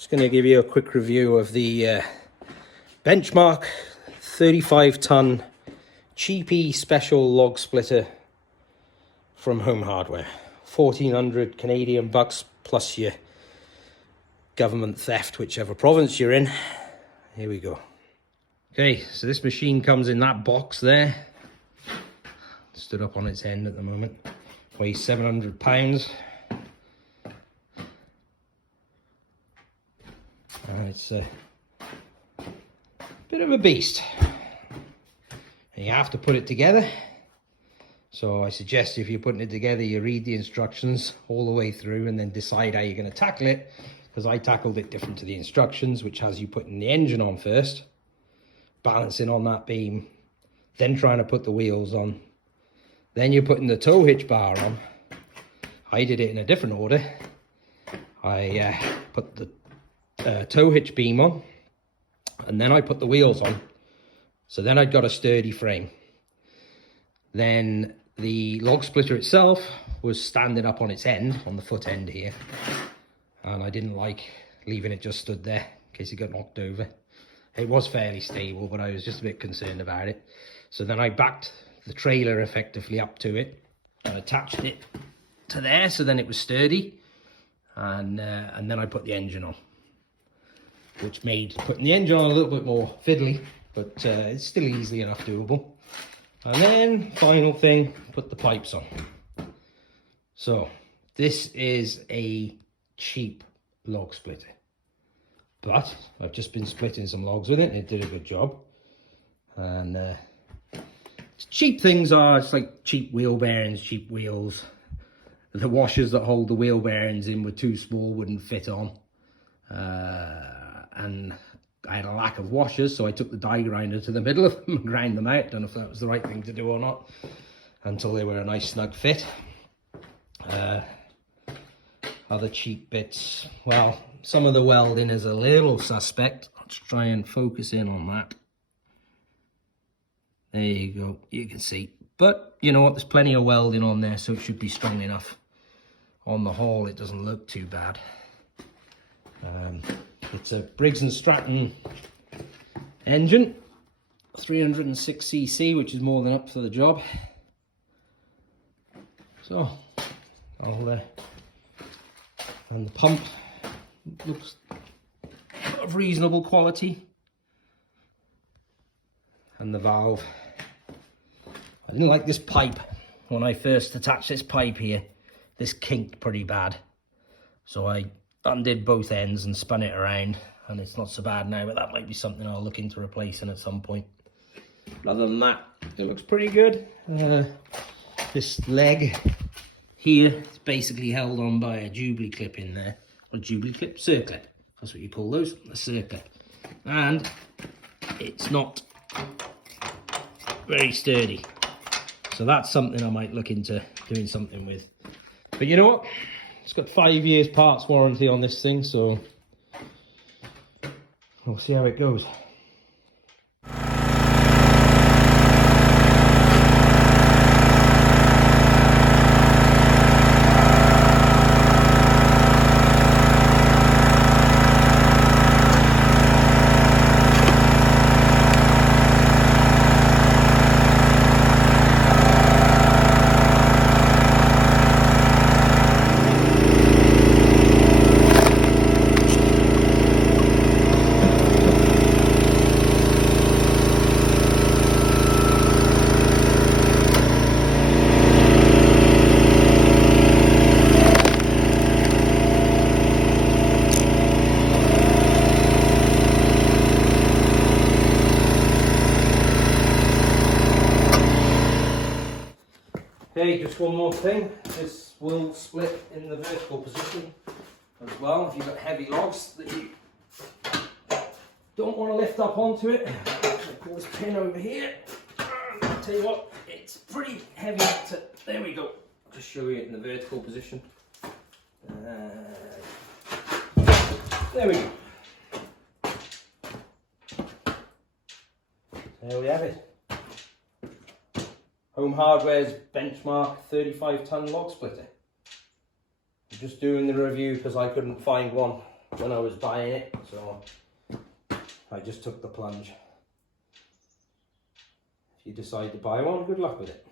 Just going to give you a quick review of the Benchmark 35-ton cheapy special log splitter from Home Hardware. 1,400 Canadian bucks plus your government theft, whichever province you're in. Here we go. Okay, so this machine comes in that box there. Stood up on its end at the moment. Weighs 700 pounds. And it's a bit of a beast. And you have to put it together. So I suggest if you're putting it together, you read the instructions all the way through and then decide how you're going to tackle it. Because I tackled it different to the instructions, which has you putting the engine on first, balancing on that beam, then trying to put the wheels on. Then you're putting the tow hitch bar on. I did it in a different order. I put the tow hitch beam on, and then I put the wheels on. So then I'd got a sturdy frame. Then the log splitter itself was standing up on its end, on the foot end here. And I didn't like leaving it just stood there in case it got knocked over. It was fairly stable, but I was just a bit concerned about it. So then I backed the trailer effectively up to it and attached it to there, so then it was sturdy. And then I put the engine on, which made putting the engine on a little bit more fiddly, but it's still easily enough doable. And then, final thing, put the pipes on. So, this is a cheap log splitter. But, I've just been splitting some logs with it, and it did a good job. And cheap things are, it's like cheap wheel bearings, cheap wheels. The washers that hold the wheel bearings in were too small, wouldn't fit on. And I had a lack of washers, so I took the die grinder to the middle of them and ground them out. Don't know if that was the right thing to do or not, until they were a nice snug fit. Other cheap bits, well, some of the welding is a little suspect. Let's try and focus in on that. There you go, you can see. But you know what, there's plenty of welding on there, so it should be strong enough. On the whole, it doesn't look too bad. It's a Briggs & Stratton engine, 306cc, which is more than up for the job. So, and the pump looks of reasonable quality. And the valve. I didn't like this pipe. When I first attached this pipe here, this kinked pretty bad. So I undid both ends and spun it around, and it's not so bad now, but that might be something I'll look into replacing at some point. But other than that, it looks pretty good. This leg here is basically held on by a Jubilee clip in there. Or Jubilee clip? Circlip. That's what you call those, a circlip. And it's not very sturdy. So that's something I might look into doing something with. But you know what? It's got 5 years parts warranty on this thing, so we'll see how it goes. Okay, just one more thing. This will split in the vertical position as well. If you've got heavy logs that you don't want to lift up onto it, I pull this pin over here. I'll tell you what, it's pretty heavy. There we go. I'll just show you it in the vertical position. There we go. There we have it. Home Hardware's Benchmark 35-ton log splitter. I'm just doing the review because I couldn't find one when I was buying it, so I just took the plunge. If you decide to buy one, good luck with it.